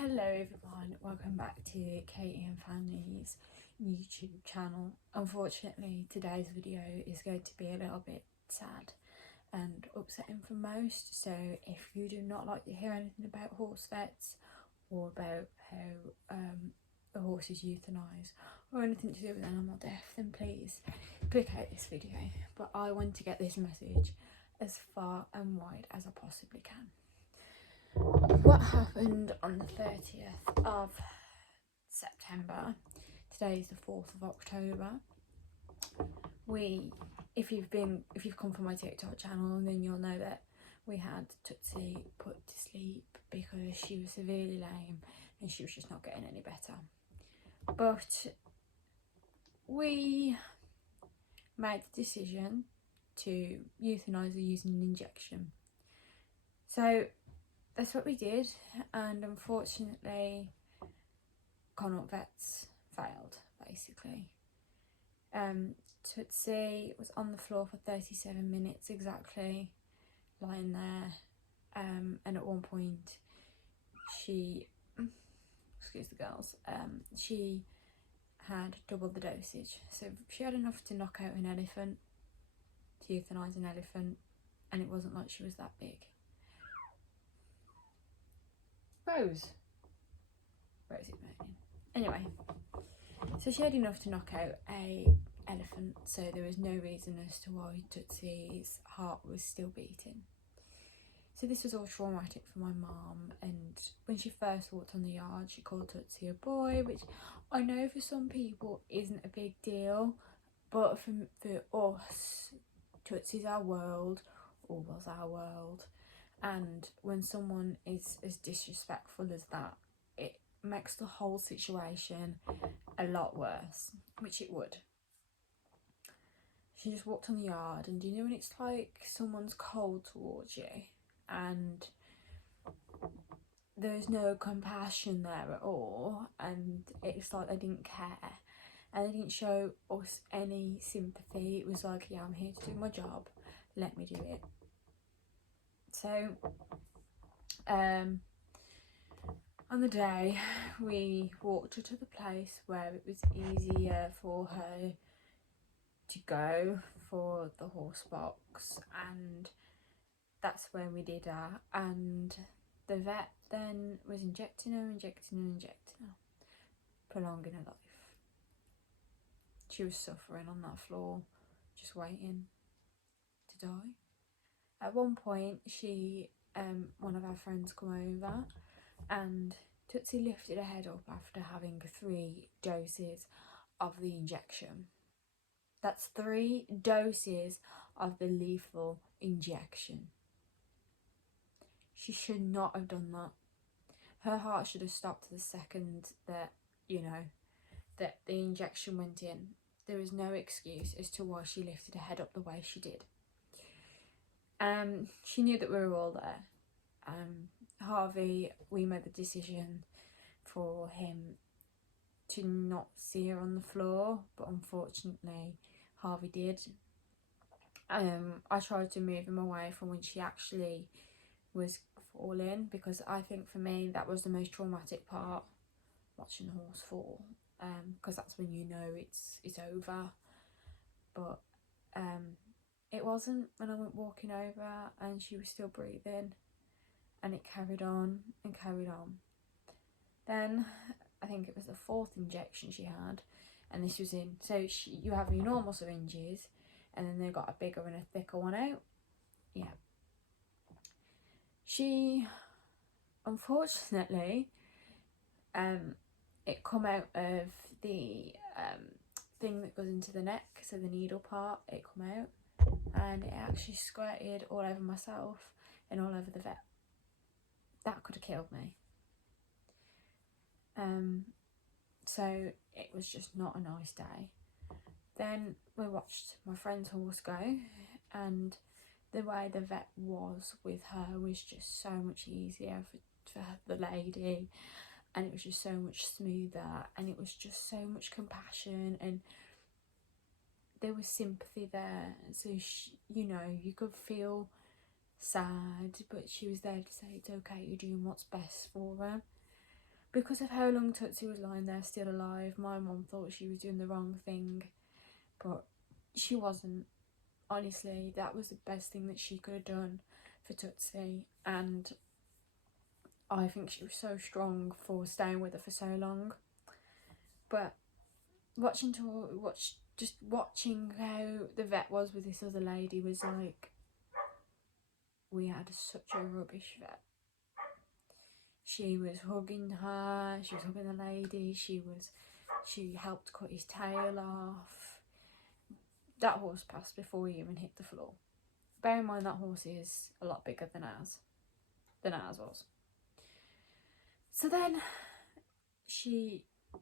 Hello everyone, welcome back to Katie and Fanny's YouTube channel. Unfortunately, today's video is going to be a little bit sad and upsetting for most, so if you do not like to hear anything about horse vets or about how the horse is euthanised or anything to do with animal death, then please click out this video. But I want to get this message as far and wide as I possibly can. What happened on the 30th of September? Today is the 4th of October. If you've come from my TikTok channel, then you'll know that we had Tootsie put to sleep because she was severely lame and she was just not getting any better. But we made the decision to euthanise her using an injection. So that's what we did, and unfortunately Connaught Vets failed, basically. Tootsie was on the floor for 37 minutes exactly, lying there, and at one point she, excuse the girls, she had double the dosage. So she had enough to knock out an elephant, to euthanise an elephant, and it wasn't like she was that big. Rose is moaning. Anyway, so she had enough to knock out a elephant, so there was no reason as to why Tootsie's heart was still beating. So this was all traumatic for my mum, and when she first walked on the yard she called Tootsie a boy, which I know for some people isn't a big deal, but for us, Tootsie's our world, or was our world. And when someone is as disrespectful as that, it makes the whole situation a lot worse, which it would. She just walked on the yard, and you know when it's like someone's cold towards you and there's no compassion there at all, and it's like they didn't care and they didn't show us any sympathy. It was like, yeah, I'm here to do my job, let me do it. So on the day we walked her to the place where it was easier for her to go for the horse box, and that's where we did her. And the vet then was injecting her, prolonging her life. She was suffering on that floor, just waiting to die. At one point, one of our friends come over, and Tootsie lifted her head up after having 3 doses of the injection. That's 3 doses of the lethal injection. She should not have done that. Her heart should have stopped the second that, that the injection went in. There is no excuse as to why she lifted her head up the way she did. She knew that we were all there. Harvey, we made the decision for him to not see her on the floor, but unfortunately Harvey did. I tried to move him away from when she actually was falling, because I think for me that was the most traumatic part, watching the horse fall, because that's when you know it's over. But it wasn't when I went walking over and she was still breathing, and it carried on and carried on. Then I think it was the 4th injection she had, and this was in, so you have your normal syringes and then they got a bigger and a thicker one out. Yeah, she unfortunately it come out of the thing that goes into the neck, so the needle part, it come out, and it actually squirted all over myself and all over the vet. That could have killed me. So it was just not a nice day. Then we watched my friend's horse go, and the way the vet was with her was just so much easier for the lady, and it was just so much smoother, and it was just so much compassion, and there was sympathy there. So she, you could feel sad, but she was there to say it's okay, you're doing what's best for her. Because of how long Tootsie was lying there still alive, my mum thought she was doing the wrong thing, but she wasn't. Honestly, that was the best thing that she could have done for Tootsie, and I think she was so strong for staying with her for so long. But watching how the vet was with this other lady was like, we had such a rubbish vet. She was hugging her, she was hugging the lady, she helped cut his tail off. That horse passed before he even hit the floor. Bear in mind that horse is a lot bigger than ours was. So then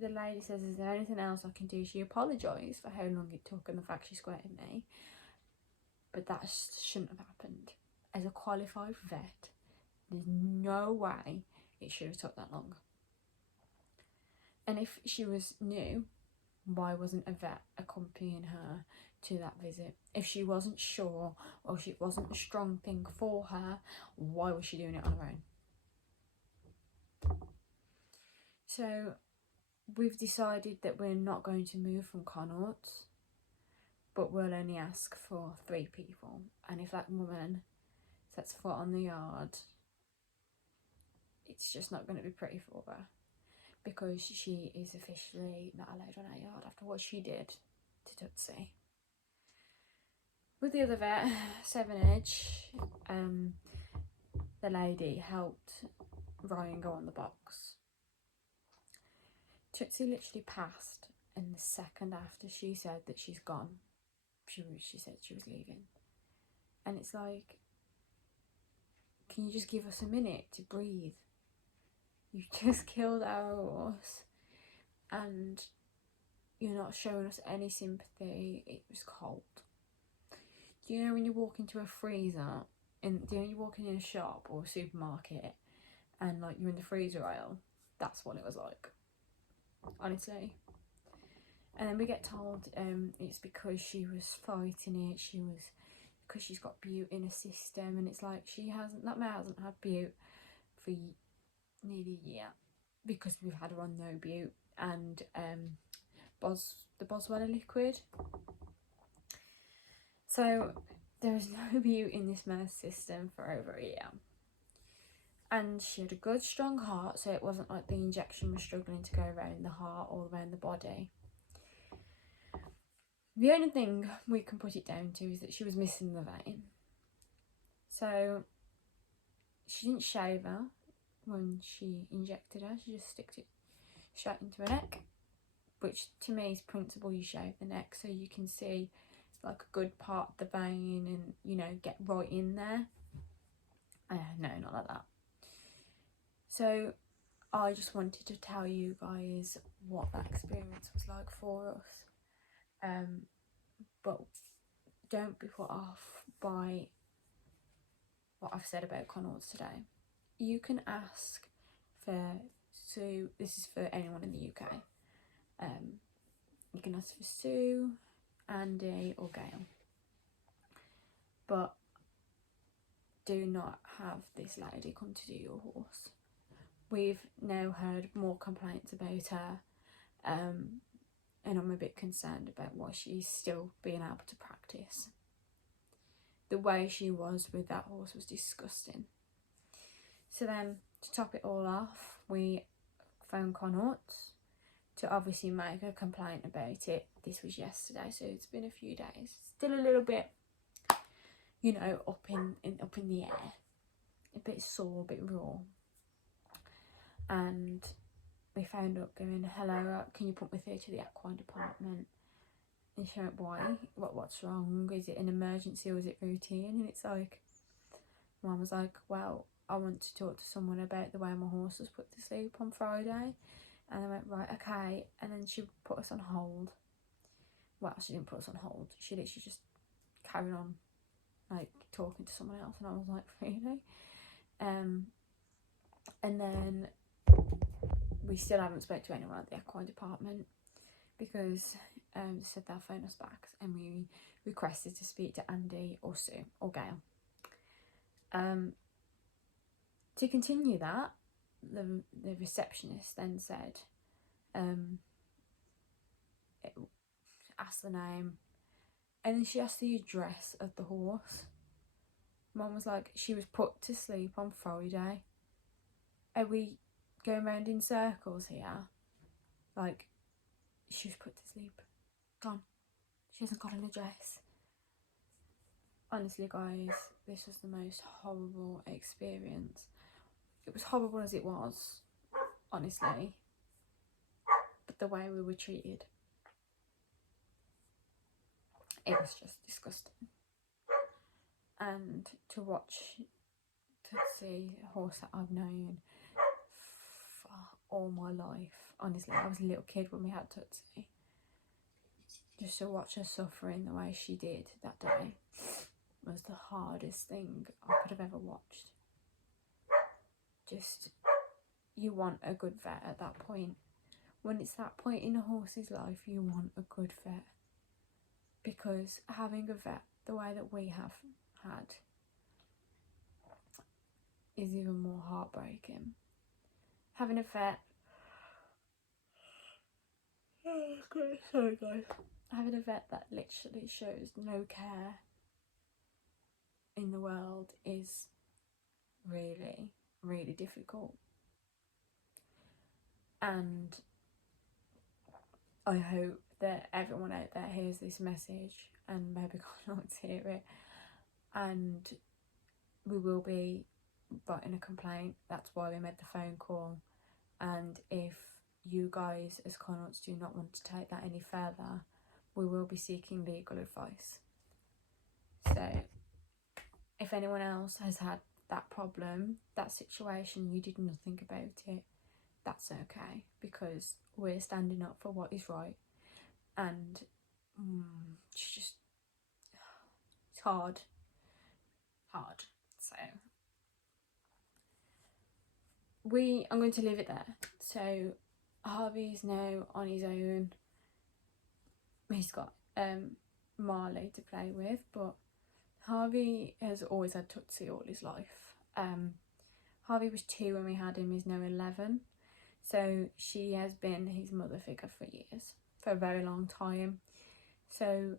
the lady says, is there anything else I can do? She apologised for how long it took and the fact she squirted me. But that shouldn't have happened. As a qualified vet, there's no way it should have took that long. And if she was new, why wasn't a vet accompanying her to that visit? If she wasn't sure or if it wasn't a strong thing for her, why was she doing it on her own? So we've decided that we're not going to move from Connaught, but we'll only ask for 3 people. And if that woman sets foot on the yard, it's just not going to be pretty for her, because she is officially not allowed on our yard after what she did to Tootsie. With the other vet, 7 Edge, the lady helped Ryan go on the box. Tootsie literally passed, and the second after she said that she's gone, she said she was leaving. And it's like, can you just give us a minute to breathe? You just killed our horse and you're not showing us any sympathy. It was cold. Do you know when you walk into a freezer, you're walking in a shop or a supermarket and like you're in the freezer aisle? That's what it was like, honestly. And then we get told it's because she was fighting it, because she's got bute in her system, and it's like that mare hasn't had bute for nearly a year, because we've had her on no bute and the Boswellia liquid. So there is no bute in this mare's system for over a year. And she had a good strong heart, so it wasn't like the injection was struggling to go around the heart or around the body. The only thing we can put it down to is that she was missing the vein. So she didn't shave her when she injected her, she just sticked it straight into her neck, which to me is principle. You shave the neck so you can see like a good part of the vein and, you know, get right in there. No, not like that. So I just wanted to tell you guys what that experience was like for us. But don't be put off by what I've said about Connaughts today. You can ask for Sue. This is for anyone in the UK. You can ask for Sue, Andy or Gail, but do not have this lady come to do your horse. We've now heard more complaints about her, and I'm a bit concerned about why she's still being able to practice. The way she was with that horse was disgusting. So then, to top it all off, we phoned Connaught to obviously make a complaint about it. This was yesterday, so it's been a few days. Still a little bit, you know, up in the air. A bit sore, a bit raw. And we phoned up going, hello, can you put me through to the equine department? And she went, why? What's wrong? Is it an emergency or is it routine? And it's like, Mum was like, well, I want to talk to someone about the way my horse was put to sleep on Friday. And I went, right, okay. And then she put us on hold. Well, she didn't put us on hold. She literally just carried on, like, talking to someone else. And I was like, really? And then we still haven't spoke to anyone at the equine department, because they said they'll phone us back, and we requested to speak to Andy or Sue or Gail. To continue that, the receptionist then said, asked the name, and then she asked the address of the horse. Mum was like, she was put to sleep on Friday. Are we going round in circles here? Like, she was put to sleep. Gone. She hasn't got an address. Honestly, guys, this was the most horrible experience. It was horrible as it was, honestly. But the way we were treated, it was just disgusting. And to watch Tootsie, a horse that I've known for all my life. Honestly, I was a little kid when we had Tootsie. Just to watch her suffer in the way she did that day was the hardest thing I could have ever watched. Just, you want a good vet at that point. When it's that point in a horse's life, you want a good vet. Because having a vet the way that we have had is even more heartbreaking. Having a vet, sorry guys, having a vet that literally shows no care in the world is really, really difficult. And I hope that everyone out there hears this message, and maybe can't hear it, and we will be writing a complaint. That's why we made the phone call. And if you guys as Connaughts do not want to take that any further, we will be seeking legal advice. So if anyone else has had that problem, that situation, you did nothing about it, that's okay, because we're standing up for what is right. And it's just, it's hard. So I'm going to leave it there. So Harvey's now on his own. He's got Marley to play with, but Harvey has always had Tootsie all his life. Harvey was 2 when we had him. He's now 11. So she has been his mother figure for years, for a very long time. So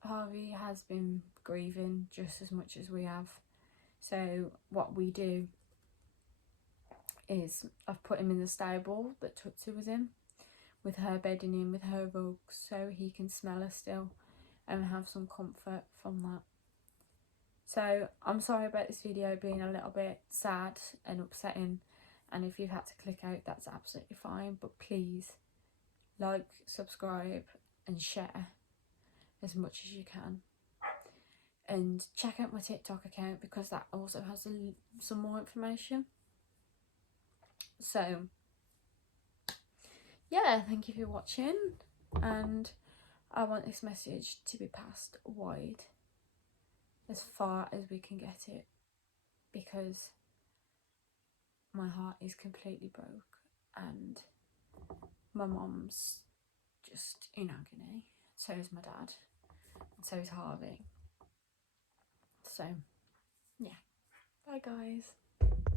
Harvey has been grieving just as much as we have. So what we do is I've put him in the stable that Tootsie was in, with her bedding in, with her rugs, so he can smell her still and have some comfort from that. So I'm sorry about this video being a little bit sad and upsetting, and if you've had to click out, that's absolutely fine, but please like, subscribe and share as much as you can, and check out my TikTok account because that also has some more information. So yeah, thank you for watching, and I want this message to be passed wide, as far as we can get it, because my heart is completely broke and my mum's just in agony. So is my dad, and so is Harvey. So yeah, bye guys.